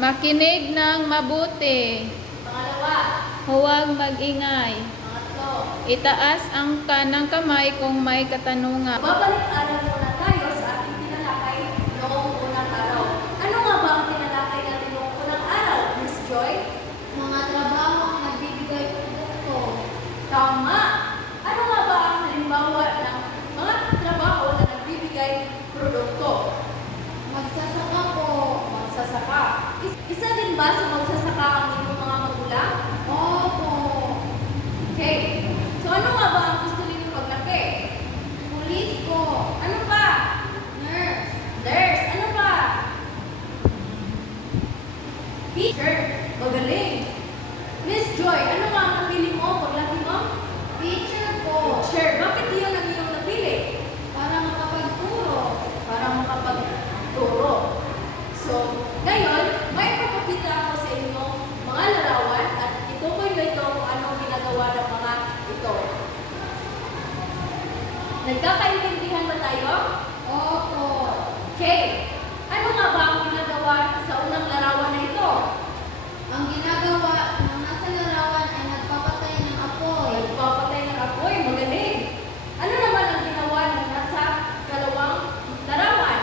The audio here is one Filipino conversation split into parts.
Makinig ng mabuti. Pangalawa, Huwag mag-ingay. pangatlo, Itaas ang kanang kamay kung may katanungan. babalik-aral muna tayo sa ating tinalakay noong unang araw. Ano nga ba ang tinalakay natin noong unang araw, Miss Joy? Mga trabaho ang nagbibigay produkto. Tama! Ano nga ba ang halimbawa ng mga trabaho na nagbibigay produkto? Magsasaka po. Magsasaka. Isa din ba sa magsasaka ang inyong mga magulang? Opo. Okay. So ano nga ba ang gusto ninyo paglaki? Pulis po. Ano pa? Nurse. Nurse. Ano pa? Teacher. Magaling. Miss Joy, ano nga ang napili mo paglaki mo? Teacher po. Teacher. Bakit yun ang iyong napili? Para makapagturo. Para makapagturo. So, ngayon, may papakita ako sa inyo mga larawan at itukoy nyo ito kung anong ginagawa ng mga ito. Nagkakaintindihan ba tayo? Opo. Okay. Ano nga ba ang ginagawa sa unang larawan na ito? Ang ginagawa ng nasa larawan ay nagpapatay ng apoy. Nagpapatay ng apoy. Magaling. Ano naman ang ginawa ng nasa kalawang larawan?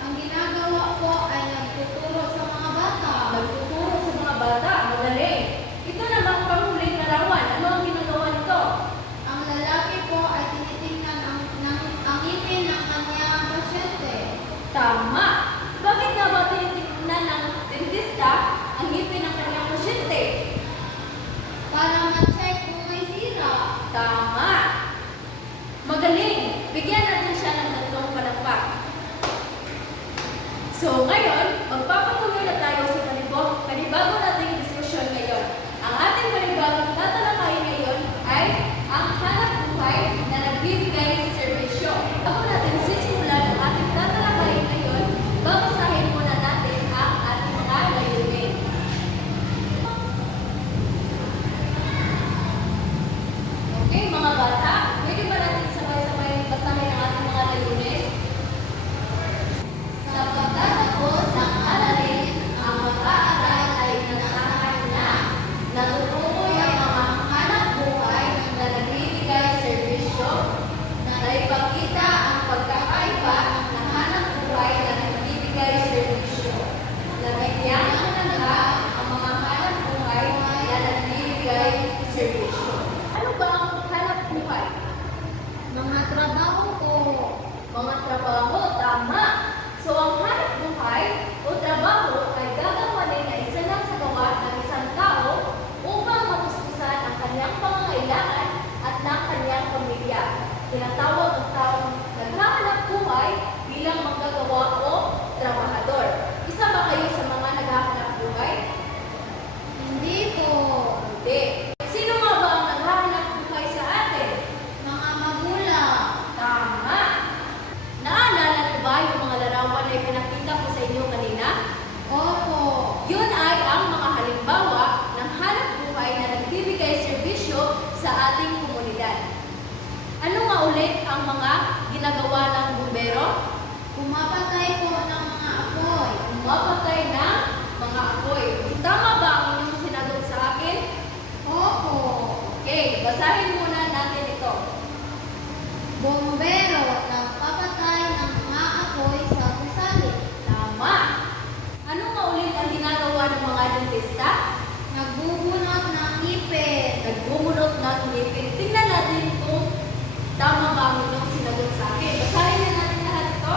Ang ginagawa po ay nagtuturo sa mga bata. Nagtuturo sa mga bata. Magaling. Ito namang panghuling larawan. Ano ang ginagawa nito? Ang lalaki po ay tinitingnan ang ngipin ng kanyang pasyente. Tama. Bakit nga ba tinitingnan ng dentista ang ngipin ng kanyang pasyente? Para ma-check kung may sira. Tama. Magaling. Bigyan natin siya ng tatlong palakpak. So ngayon, magpapatuloy na tayo sa panibago nating diskusyon ngayon. Ang ating panibagong tatalakayin ngayon ay ang hanap buhay na nagbibigay serbisyo. Bago natin sisimulan ang ating tatalakayin ngayon, babasahin muna natin ang ating mga layunin. Okay, mga bata, pwede ba natin sabay-sabay basahin ang ating mga layunin? Sa pagtatapos ng aralin, Ang mag-aaral ay nasahan na natutukoy ang mga hanap buhay na nagbibigay serbisyo, na naipakita ang pagkakaiba ng hanap buhay na nagbibigay serbisyo, na bigyan ng ang mga hanap buhay na nagbibigay serbisyo. Ano ba ang hanap buhay? mga trabaho po. Mga trabaho, tama. So, ang hanap buhay o trabaho ay gagawain na isa lang sa gawa ng isang tao upang mapustusan ang kanyang pangangailangan at ng kanyang pamilya. Tinatawag ang taong naghahanap buhay bilang manggagawa o trabahador. Isa ba kayo sa mga naghahanap buhay? Hindi po. Hindi. Sino nga ba ang naghahanap buhay sa atin? Mga magulang. Tama! Naalala niyo ba yung mga larawan na ipinakita ko sa inyo kanina? Opo. Yun ay ang mga halimbawa ng hanap buhay na nagbibigay serbisyo sa ating komunidad. Ano nga ulit ang mga ginagawa ng bumbero? Pumapatay po ng mga apoy. Mapatay ng mga apoy. Tama ba ang inyong sinagot sa akin? Opo. Okay, basahin muna natin ito. Bombero, nagpapatay ng mga apoy sa gusali. Tama! Ano nga ulit ang ginagawa ng mga dentista? Nagbubunot ng ngipin. Nagbubunot ng ngipin. Tingnan natin kung tama ba ang inyong sinagot sa akin. Basahin na natin lahat ito.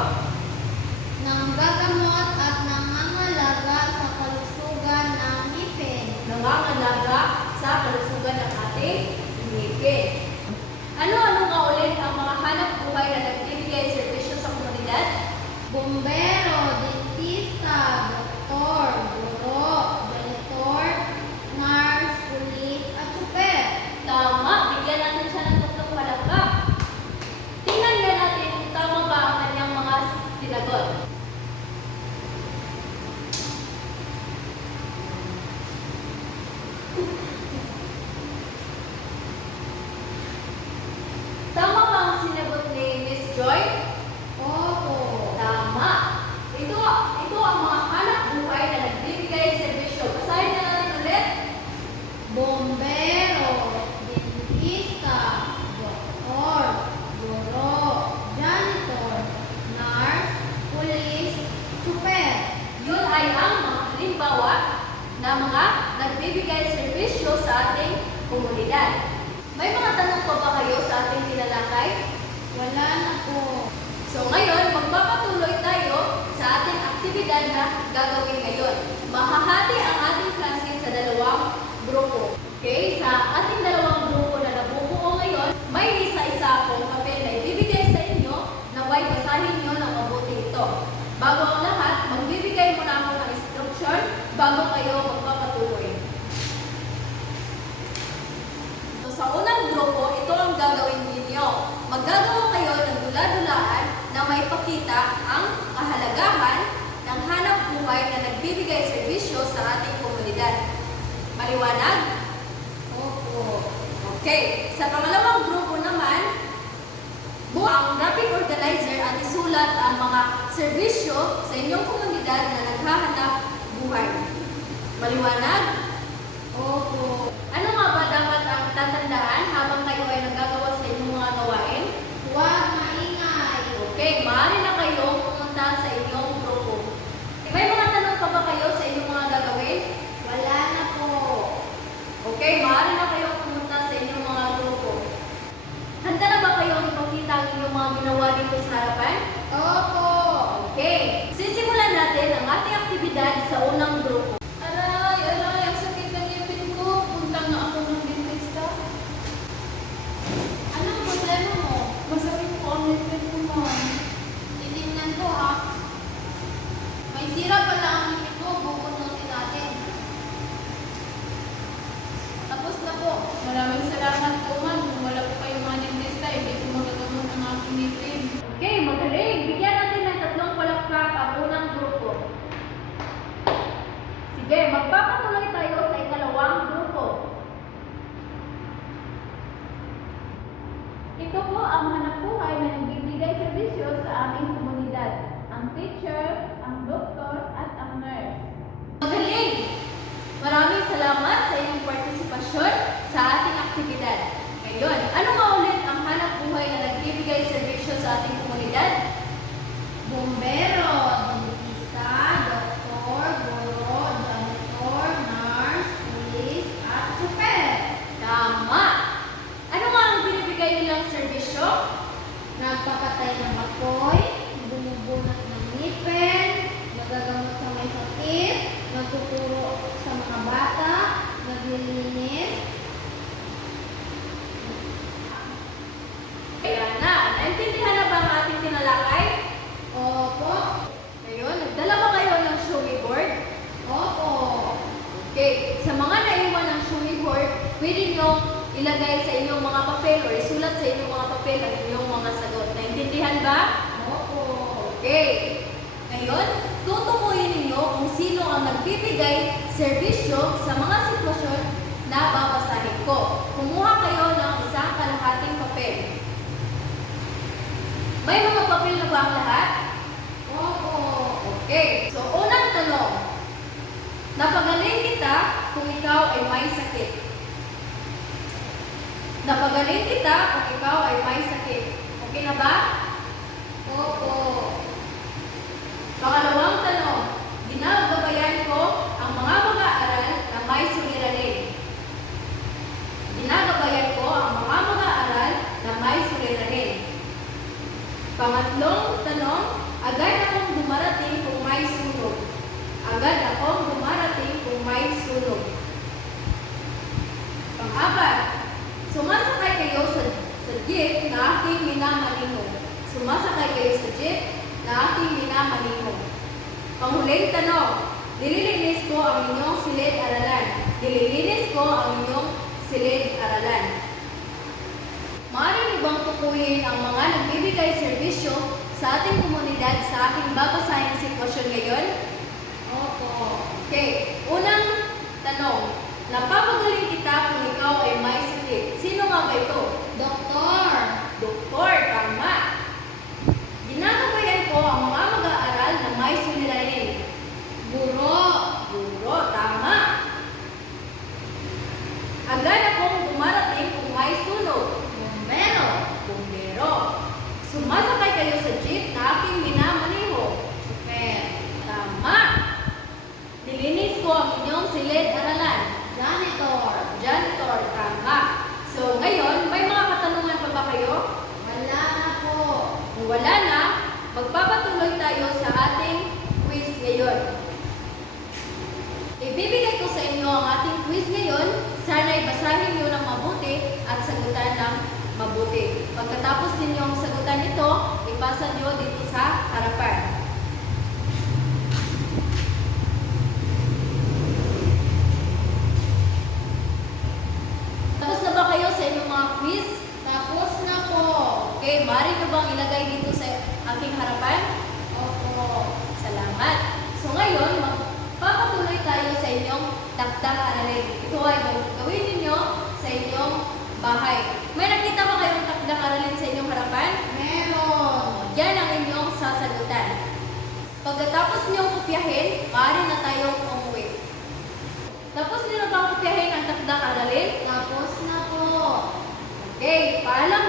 Nanggagamot at nangangalaga sa kalusugan ng ngipin. Nangangalaga sa kalusugan ng ating ngipin. Ano-ano nga ulit ang mga hanap buhay na nagbibigay serbisyo sa komunidad? na mga nagbibigay serbisyo sa ating komunidad. May mga tanong pa ba kayo sa ating tinalakay? Wala na po. So ngayon, magpapatuloy tayo sa ating aktibidad na gagawin ngayon. Mahahati ang ating klase sa dalawang grupo. Okay? Sa ating dalawang grupo na nabubuo ngayon, may isa-isa akong papel na ibibigay sa inyo na naway basahin nyo ng mabuti ito. Bago ang lahat, magbibigay muna ako ng instruction bago kayo magpapatuloy. So, sa unang grupo, ito ang gagawin ninyo. Maggagawa kayo ng dula-dulaan na may pakita ang kahalagahan ng hanap buhay na nagbibigay serbisyo sa ating komunidad. Maliwanag? Opo. Okay. Sa pangalawang grupo naman, ang graphic organizer at isulat ang mga serbisyo sa inyong komunidad na naghahanap buhay. Maliwanag? Opo. Ano nga ba dapat ang tatandaan habang kayo ay nagagawa sa inyong mga gawain? Huwag maingay. Okay, maaari na kayong pumunta sa inyong grupo. May mga tanong pa ba kayo sa inyong mga gagawin? Wala na po. Okay, maaari na kayong pumunta sa inyong mga grupo. Handa na ba kayong ipakita ang inyong mga ginawa dito sa harapan? Opo. Okay, sisimulan natin ang ating aktibidad sa unang grupo. Aray, ang sakit ng ngipin ko. Punta nga ako ng dentista. Anong problema mo? Masakit po ang ngipin ko, ma'am. Titingnan ko ha. May sira pala ang ngipin mo. Bukunutin natin. Tapos na po. Maraming salamat po, ma'am. Kung wala po kayong mga dentista, hindi ko magagamot ang aking ngipin. Okay, magaling. Bigyan natin ng 3 palakpak ang unang grupo. Sige, magpapatuloy tayo sa ikalawang grupo. Ito po ang hanap buhay na nagbibigay serbisyo sa aming komunidad. Ang teacher, ang doktor, at ang nurse. Magaling! Maraming salamat sa inyong partisipasyon sa ating aktibidad. Ngayon, ano nga ulit ang hanap buhay na nagbibigay serbisyo sa ating komunidad? Bombero, dentista, doktor, guro, janitor, nurse, pulis, at super. Tama! Ano nga ang binibigay nilang serbisyo? Nagpapatay ng apoy, bumubunot ng ngipin, nagagamot sa may sakit, nagtuturo sa mga bata, naglilinis. Kaya na, naintindihan na ba ang ating tinalakay? Opo. Ngayon, nagdala ba kayo ng showy board? Opo. Okay, sa mga naiwan ng showy board, pwede nyo ilagay sa inyong mga papel o isulat sa inyong mga papel ang inyong mga sagot. Naintindihan ba? Opo. Okay. Ngayon, tutukuyin ninyo kung sino ang nagbibigay serbisyo sa mga sitwasyon na babasahin ko. Kumuha kayo ng isang kalahating papel. May mga papel na ba ang lahat? Opo. Okay. So, unang tanong. Napagaling kita kung ikaw ay may sakit. Napagaling kita kung ikaw ay may sakit. Okay na ba? Opo. Pangalawang tanong. Ginagabayan ko ang mga mag-aaral na may suliranin. Ginagabayan ko ang mga mag-aaral na may suliranin. Pangatlong tanong. Agad akong dumarating kung may sunog. Agad akong dumarating kung may sunog. Pang-apat. Sumasakay kayo sa jeep na aking minamaneho. Sumasakay kayo sa jeep na aking minamaneho. Panghuling tanong. Nililinis ko ang inyong silid-aralan. Nililinis ko ang inyong silid-aralan. Maaari niyo bang tukuyin ang mga nagbibigay serbisyo sa ating komunidad sa ating babasahing sitwasyon ngayon? Opo. Okay. Unang tanong. Napapagaling kita kung ikaw ay may sakit. Sino nga ba ito? Doktor. Doktor. Tama. Ginagabayan ko ang mga mag-aaral na may suliranin. Guro. Guro. Tama. Agad akong dumarating kung may sunog. Bombero. Bumbero. Sumasakay kayo sa jeep na aking minamaneho. Super. Tama. Nilinis ko ang inyong silid magpapatuloy tayo sa ating quiz ngayon. Ibibigay ko sa inyo ang ating quiz ngayon. Sana'y basahin niyo ng mabuti at sagutan ng mabuti. Pagkatapos ninyong sagutan ito, ipasa niyo dito sa harapan. Tapos na ba kayo sa inyong mga quiz? Tapos na po. Okay, maaari nyo bang ilagay dito sa aking harapan? Opo. Salamat. So ngayon, magpapatuloy tayo sa inyong takdang aralin. Ito ay gawin ninyo sa inyong bahay. May nakita ba kayong takdang aralin sa inyong harapan? Meron. Yan ang inyong sasagutan. Pagkatapos niyong kopyahin, maaari na tayong umuwi. Tapos niyo na bang kopyahin ang takdang aralin? Tapos na po. Okay, paalam